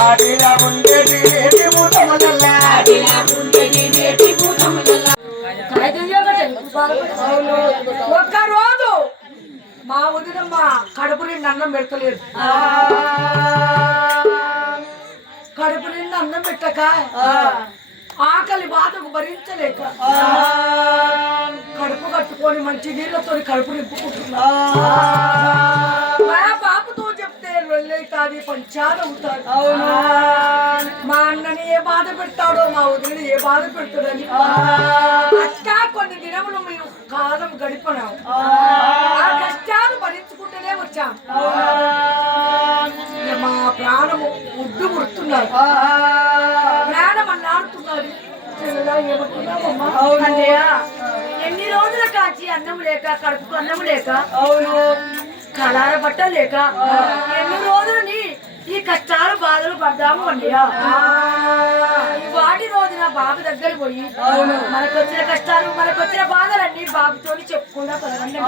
ఆడిలా ఉండేది ఏటి మూతములల్లా. ఒక్క రోజు మా వదినమ్మ కడుపు నిండి అన్నం పెడతలేదు కడుపు నిండి అన్నం పెట్టక ఆకలి బాధకు భరించలేక కడుపు కట్టుకొని మంచి నీళ్ళతో కడుపు నింపుకుంటున్నా. బాబుతో చెప్తే వెళ్ళైతాది పంచాలు అవుతాడు మా అన్నని ఏ బాధ పెడతాడో మా వదిలిని ఏ బాధ పెడతాడని అట్టా కొన్ని దినములు మేము కాలం గడిపినాం. ఆ. కష్టాలు భరించుకుంటూనే వచ్చాం. మా ప్రాణము ముద్దు ముడుతున్నారు ప్రాణం? అన్నయ్య, ఎన్ని రోజుల కాచి అన్నం లేక కడుపుకు అన్నం లేక అవును. కలార బట్ట లేక ఎన్ని రోజులని ఈ కష్టాలు బాధలు పడ్డాము అన్నయ్య? వాటి రోజున బాబు దగ్గర పోయి మనకు వచ్చిన కష్టాలు మనకు వచ్చిన బాధలన్నీ బాబుతోని చెప్పుకుండా పదవండి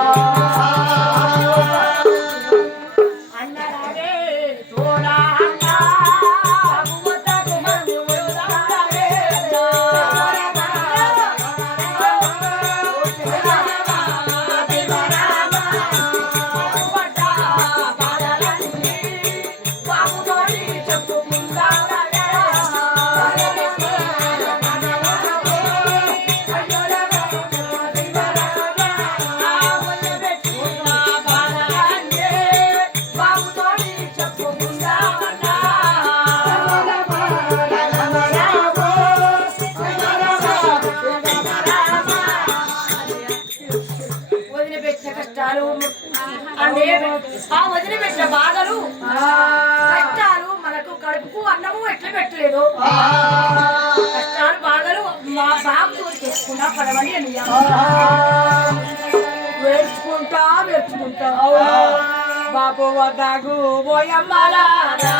అన్నము ఎట్లా పెట్టలేదు? కష్టాలు బాధలు మా బాబు చేసుకున్నా పడవని అని వేర్చుకుంటా వేర్చుకుంటా బాబు వద్దకు పోయమ్మలారా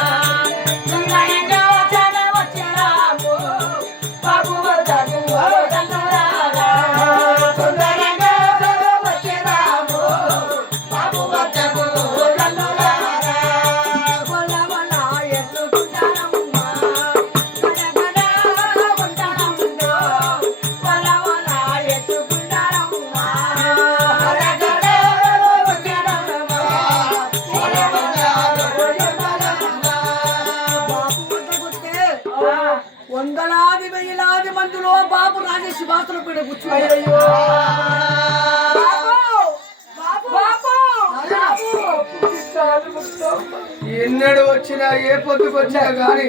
ఎన్నడు వచ్చినా ఏ పొద్దుకు వచ్చినా గాని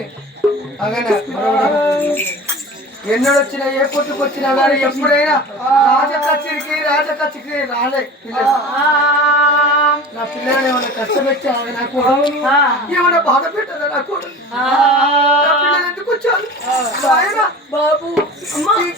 అగన ఎన్నడు వచ్చినా ఏ పొద్దుకు వచ్చినా గాని ఎప్పుడైనా రాజ కచ్చిరికి రాజ కచ్చిరికి రాలే నా పిల్లలు ఏమైనా కష్టపెట్టా నాకు? ఏమైనా బాధ పెట్టదా నాకు? నా పిల్లలు ఎందుకు వచ్చారు? నాయనా, బాబు ఈ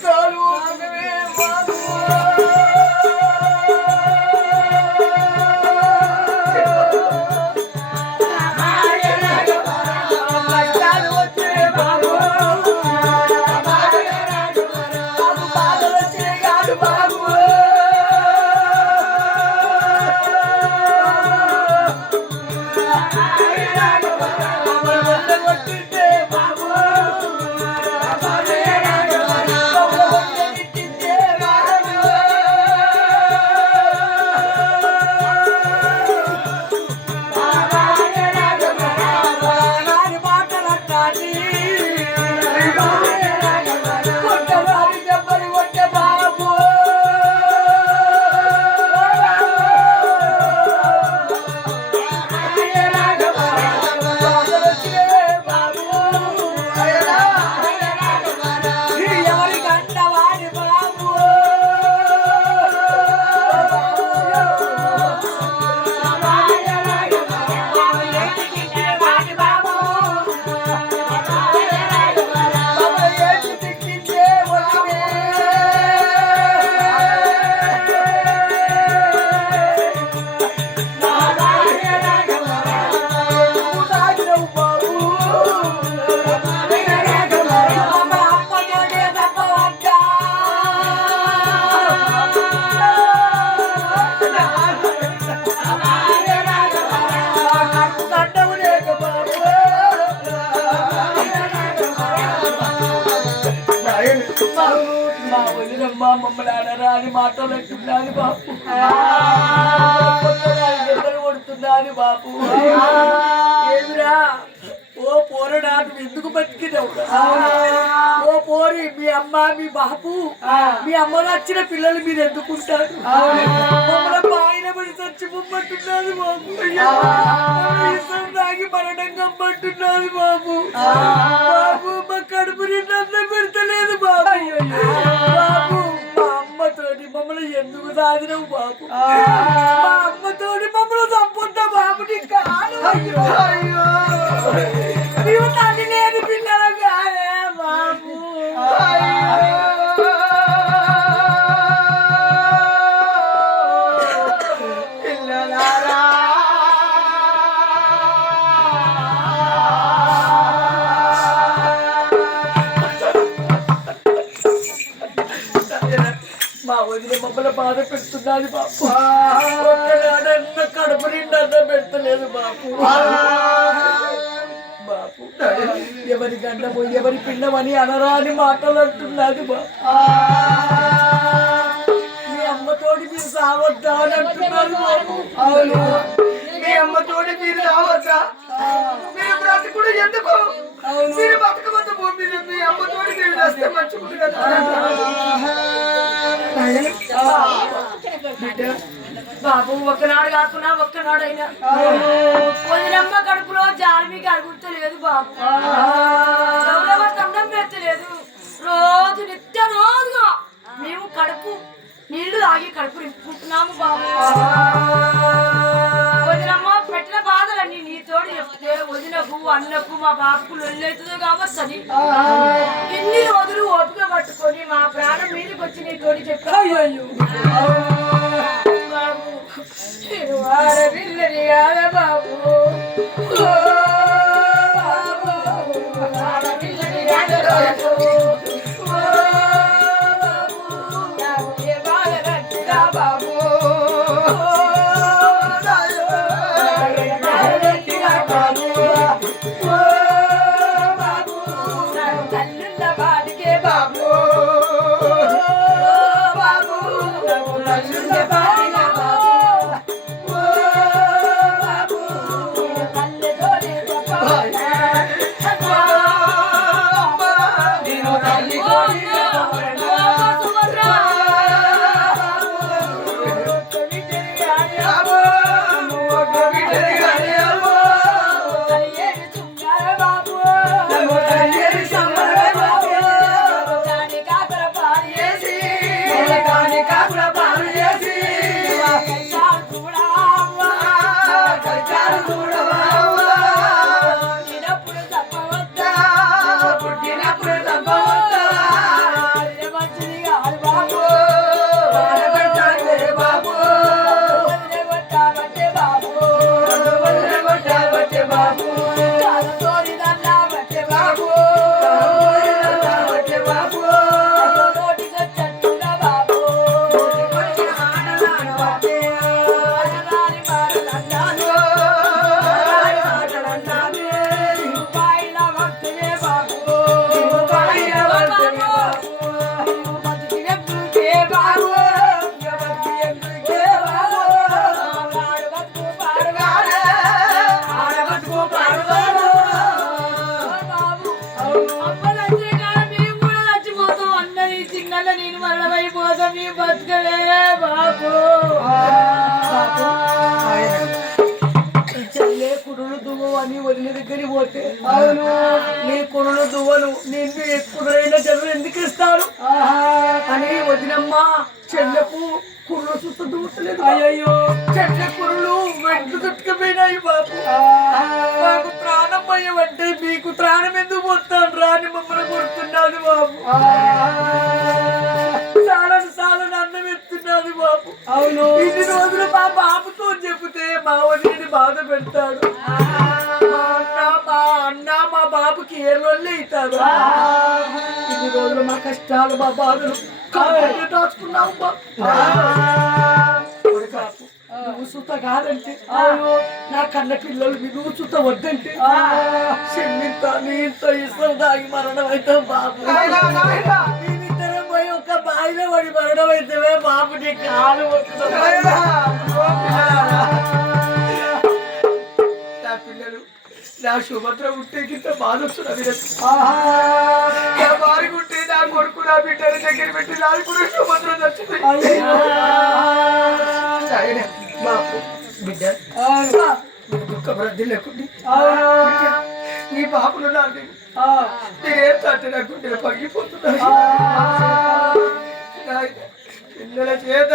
మమ్మల్ని అని మాటలు అంటున్నాను బాపు దెబ్బలు కొడుతున్నాను బాపు. ఓ పోరడా నువ్వు ఎందుకు బతికినావు? ఓ పోరి మీ అమ్మ మీ బాపు మీ అమ్మ నచ్చిన పిల్లలు మీరు ఎందుకుంటారు? మమ్మల్ని బాయిన పడి చచ్చి పొమ్మంటున్నది బాబు తాగి మరణం కమ్మంటున్నది బాబు బాబు మా కడుపు నిండా పెడతలేదు బాబు బాబు మమ్మల్ని ఎందుకు సాధినవు బాబు? మా అమ్మతోటి మమ్మల్ని చంపుతా బాబు నీ కాలు నీవు తల్లి లేని పిల్లలు కాదే బాబు. పిల్లలారా మా వదిన మమ్మల్ని బాధ పెడుతున్నది ఒక్కనాడన్న కడుపు నిండా అన్నం పెడతలేదు బాబు. బాబు ఎవరి గండము ఎవరి పిండమని అనరాని మాటలు అంటున్నది బాబు. మీ అమ్మతోటి మీరు సావద్దా అని అంటున్నారు బాబు. అవును. మీ అమ్మతోటి మీరు రావచ్చా మీరు బ్రతుకుడు ఎందుకు? మీరు బతకవద్దు భూమి మీద మీ అమ్మతోటి మీరు వస్తే మంచిగుంది కదా బాబు ఒక్కనాడు కాకున్నా ఒక్కనాడైనా. వదినమ్మ కడుపులో జాలిమి కడుగుతలేదు బాబు. ఎవరెవరు దండం పెట్టలేదు. రోజు నిత్య రోజుగా మేము కడుపు నీళ్ళు తాగి కడుపు నింపుకుంటున్నాము బాబు. వదినమ్మ పెట్టిన బాధలన్నీ నీతోటి చెప్తే వదినకు అన్నకు మా బాబుకు లొల్లెత్తుందో కావచ్చని. ఎన్ని రోజులు ఓపిక పట్టుకొని మా ప్రాణం మీదకి వచ్చి నీతోటి చెప్పాను ఆడపిల్లని కాదా బాధపడతాండే పోతే అవును నీ కుడులు దువ్వను నిన్ను కుదురైన జనులు ఎందుకు ఇస్తారు అని వదినమ్మ చెల్లెకు కుర్రు చుట్టూ దువ్వుతలేదు అయ్యో చెల్లె కుర్రలు వెంటు చుట్టుకుపోయినాయి బాబు. మాకు ప్రాణం పోయేవంటే మీకు ప్రాణం ఎందుకు పోతాను రాని మమ్మల్ని కొడుతున్నది బాబు. సాలను సాలను అన్నం ఎత్తున్నది బాబు. అవును. ఇన్ని రోజులు మా బాబుతో చెబితే మా వదిలిని బాధ పెడతాడు. అవుతాడు ఇన్ని రోజులు మా కష్టాలు మా బాధలు కాబట్టి దాచుకున్నావు బాబు బాబు, నువ్వు సుత కాదంటే నా కన్న పిల్లలు నువ్వు సుత వద్దంటే క్షమింత నీ ఇంత ఇష్టం దాగి మరణం అయితే బాబు. నాయనా, నాయనా. నేను మరి మరణం అయితే బాబుని కాలు మొక్కుతాం నా సుభద్ర ఉంటే గింత బాధ వస్తున్నది నా వారి ఉంటే నా కొడుకు నా బిడ్డల దగ్గర పెట్టి కూడా సుభద్ర మా బిడ్డ. నీకు దుఃఖ వృద్ధి లేకుండా. నీ బాబులు నాకు నేనేం తంటే నా గుండెలు పగిలిపోతున్నాయి నాయనా, పిల్లల చేత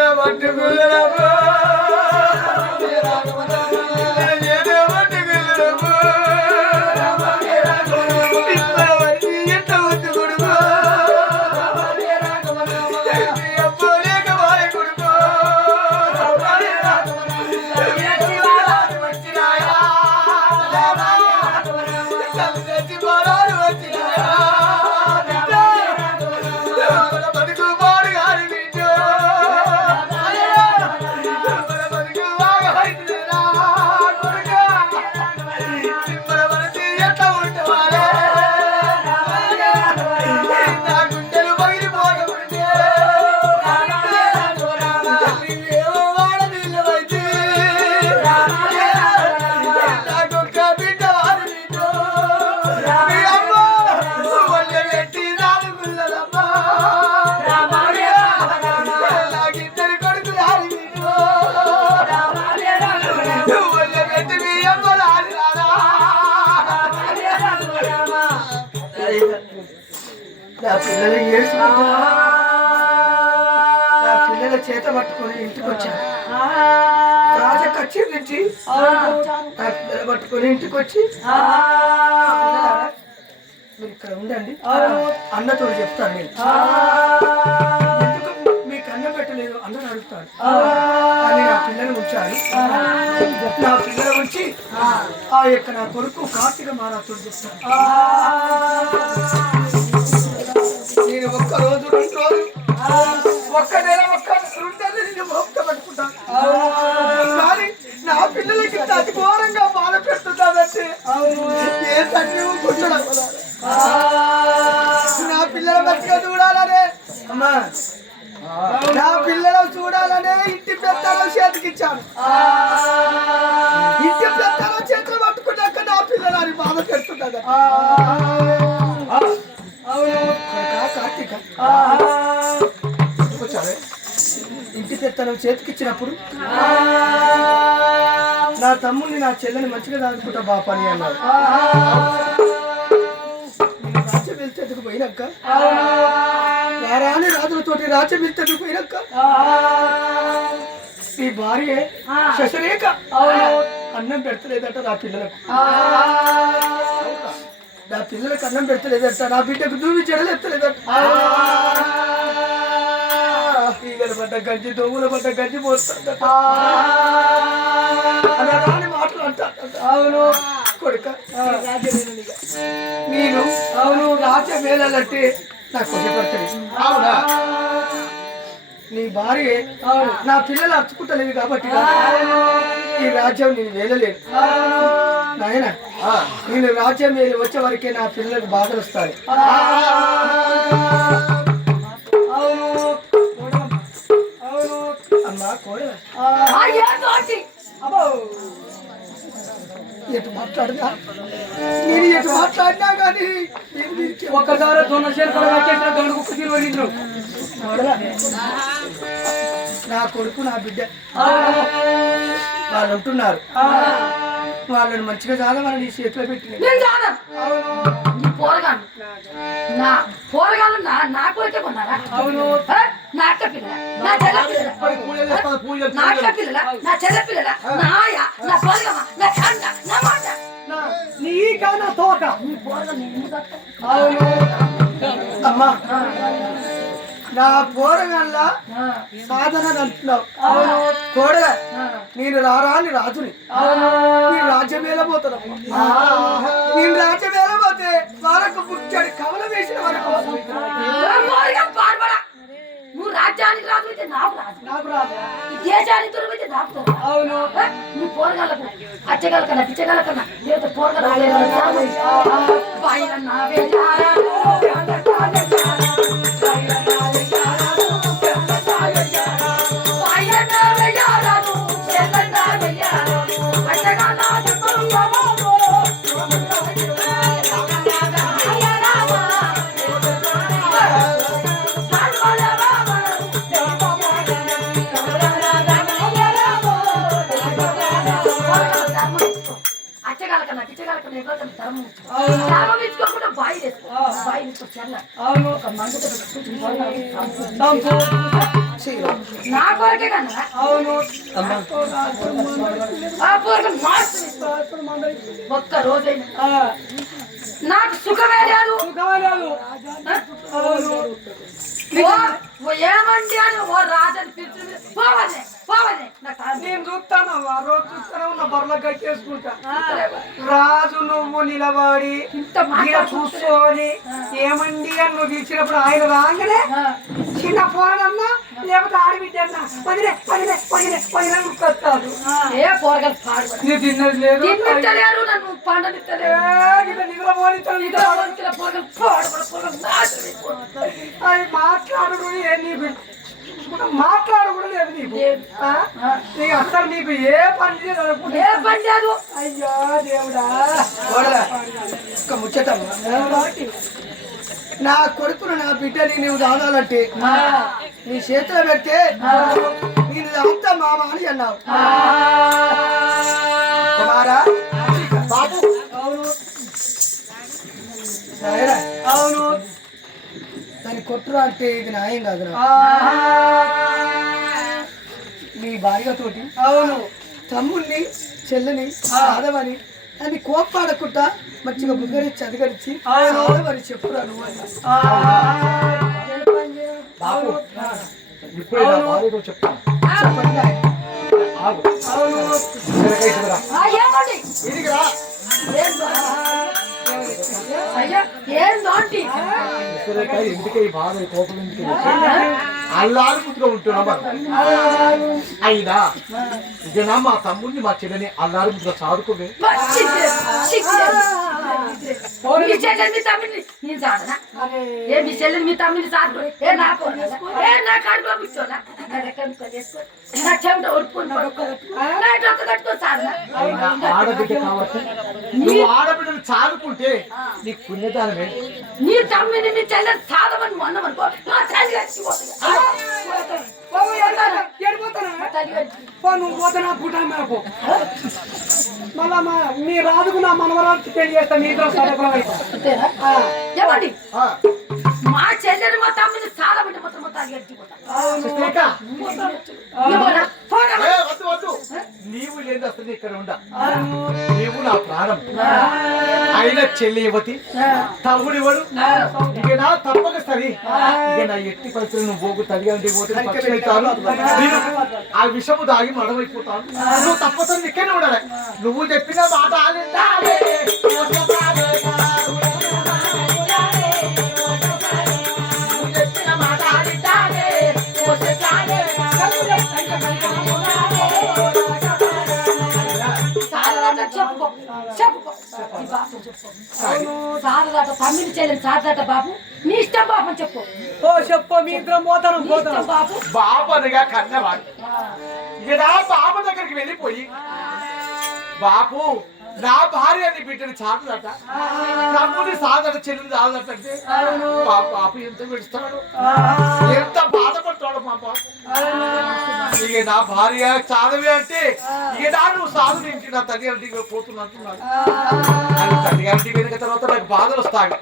ఏడుచుకుంటా నా పిల్లల చేత పట్టుకొని ఇంటికి వచ్చాను రాజ కచ్చి నుంచి నా పిల్లలు పట్టుకొని ఇంటికి వచ్చి మీరు ఇక్కడ ఉండండి. అన్నతో చెప్తాను నేను. ఎందుకు మీకు అన్నం పెట్టలేదు? అందరూ అడుగుతాడు అని నా పిల్లలు ఉంచాలి నా పిల్లలు ఉంచి ఆ. యొక్క నా కొడుకు కార్తీక మహారాజుతో చెప్తాను. ఒక్క నెల ఒక్క నెలలు నేను పట్టుకుంటాను కానీ నా పిల్లలకి అతి ఘోరంగా బాధ పెడుతున్నానంటే ఏ తండ్రి ఊరుకుంటాడు? నా పిల్లల మంచిగా చూడాలనే అమ్మా నా పిల్లలు చూడాలనే ఇంటి పెద్దలు చేతికిచ్చాను ఇంటి పెద్దలు చేతులు పట్టుకున్నాక నా పిల్లలు అని బాధ కార్తీక వచ్చావే ఇంటికి పెత్తనం చేతికిచ్చినప్పుడు నా తమ్ముడిని నా చెల్లెని మంచిగా దాచుకుంటా బాప అని అన్నారు రాజ్య వెళ్తేందుకు పోయినాక నా రాణి రాజులతోటి రాజ్యం వెళ్తేందుకు పోయినాక ఈ భార్య శశరేఖ అన్నం పెడతలేదట నా పిల్లలకు. నా పిల్లలకు అన్నం పెడతలేదట నా బిడ్డకు దూవి చెడలేదట పడ్డ గంజి దొంగల పడ్డ గంజి పోస్తుందట. అలా రాని మాటలు అంటాడట అవును కొడుక. నేను అవును రాజ్య మేళాలంటే నాకు కొట్టపడుతుంది అవునా? నీ భార్య నా పిల్లలు అర్చుకుంటలేదు కాబట్టి ఈ రాజ్యం నేను వేలలేదు నాయన నేను రాజ్యం వేలి వచ్చే వరకే నా పిల్లలకు బాధలు వస్తాయి. ఎటు మాట్లాడినా నేను ఎటు మాట్లాడినా కానీ ఒక్కసారి దొన్న. నా కొడుకు నా బిడ్డ వాళ్ళు ఉంటున్నారు వాళ్ళని మంచిగా చదవని నీ చేతిలో పెట్టిన నేను జానం. నీ పోరగాళ్ళు. నా పోరగాళ్ళు నా కొరికే కొన్నారా అవును? నా అక్క పిల్లల నా చెల్ల పిల్లల. నా అక్క పిల్లల నా చెల్ల పిల్లల నా ఆయ నా పోరగమ్మ నా కండ నా మాట నీ కాన తోక. నీ పోరగాళ్ళు నేను ఎందుకు అక్క? అమ్మా. నా పోరగల్ల ఆ, సాధన అంటున్నావు. కోడల నేను రారాని రాజుని. నేను రాజ్యం వెళ్ళబోతున్నా నేను రాజ్యం వెళ్ళబోతే వాళ్ళకు పుచ్చడి కవల వేసిన వరకు ఏ పోరగా పార్బడా. నువ్వు రాజ్యానికి రాజు అయితే నాకు రాజు. నాకు ఈ దేశానికి తొలగి అయితే నాకు తొలగి. అవును. ఏ? నువ్వు పోరగాళ్ళకు అచ్చగల కన్నా పిచ్చగల కన్నా పోరగాళ్ళ నా కొరకే కన్నా? అవును ఆ పూర్వకం ఒక్క నాకు సుఖమే లేదు సుఖమే లేదు అవును అని ఓ రాజని పిలిచి పోవాలి నేను చూస్తాను ఆ రోజు చూస్తానే ఉన్న బర్ల కట్టేసుకుంటా రాజు నువ్వు నిలబడి కూర్చొని ఏమండి అని నువ్వు పిలిచినప్పుడు ఆయన రాగానే చిన్న పోరడన్నా లేకపోతే ఆడబిడ్డన్నా పదిలే పదిలే పదిలే పదిలే గుర్తొస్తాడు ఏ పోరగలు పాడు నీ తిన్నది లేదు. తిన్నిట్టలేరు నన్ను నీకు అసలు నీకు ఏ పని లేదు అనుకుంటే ఏ పని లేదు అయ్యో దేవుడా. ఒక్క ముచ్చటమ్మా. నా కొడుకును నా బిడ్డని నువ్వు దాదాలంటే నీ చేతిలో పెడితే నేను అంతా మామ అని అన్నావు. కుమారా బాబు. అవును. దాన్ని కొట్టురా అంటే ఇది న్యాయం కాదు భార్యతోటి అవును. తమ్ముల్ని చెల్లని సాధవని అని కోపాడకుండా మంచిగా బుగ్గరించి చదిగరించి సాధవని చెప్పురా నువ్వు అన్నా. అవును. ఇప్పుడే నా భార్యతో చెప్తాను. ఈ బాధ కోపం ఎందుకు? అల్లారు పుట్టుగా ఉంటున్నామా అయినా ఇక మా తమ్ముడిని మా చెల్లని మంచిది, మంచిది. మీ చెల్లెలు మీ తమ్మిని నేను చాడనా ఏ మీ చెల్లెలు మీ తమ్మిని చాడు ఏ నా? ఏ నా కూర్చోనా? చెమట నా డొక్క కట్టుకో అయినా ఆడబిడ్డ కాబట్టి నువ్వు ఆడబిడ్డను చాదుకుంటే నీకు పుణ్యదానమే. నీ తమ్మిని మీ చెల్లెలు సాధమని మొన్నమనుకో నా తల్లి? నా నువ్వు పోతానా పుట్టా నాకు మళ్ళా మా నీ రాజుకు నా మనవరాలు పెళ్ళి చేస్తా? ఏమండి? మా చెల్లెలు మా తమ్మిని సాధమని మొత్తం మొత్తం లేదు అసలు ఇక్కడ ఉండ. నీవు నా ప్రాణం. అయిన చెల్లి యువతి. తమ్ముడివడు ఇక నా తప్పక సరి. ఇక నా ఎట్టి పరిస్థితులు నువ్వు పోగు తల్లి పోతే పక్షి అవుతాను. నేను ఆ విషము దాగి మడమైపోతాను నువ్వు తప్పకుండా ఇక్కడే ఉండాలి. నువ్వు చెప్పిన మాట సారదాట చెప్పుకో చెప్పుకో. ఈ బాబు చెప్పుకో. సారదాట తమ్మిడి చెల్లెలు సారదాట బాబు నీ ఇష్టం బాబు అని చెప్పు ఓ చెప్పు మీ ఇద్దరం పోతాను పోతాను బాబు. బాబు అనగా కన్నవాడు. ఇక బాబు దగ్గరికి వెళ్ళిపోయి. బాపు నా భార్య నీ బిడ్డని చాటుదట తమ్ముడి సాదట చెల్లిని చాదట అంటే మా బాపు ఎంత పెడుస్తాడు ఎంత బాధపడతాడు మా బాపు ఇక నా భార్య చాదవి అంటే ఇక నా నువ్వు సాధు ఇంటి నా తల్లి ఇంటికి పోతున్నా అంటున్నాడు. తల్లి ఇంటికి వెళ్ళిన తర్వాత నాకు బాధలు వస్తాయి.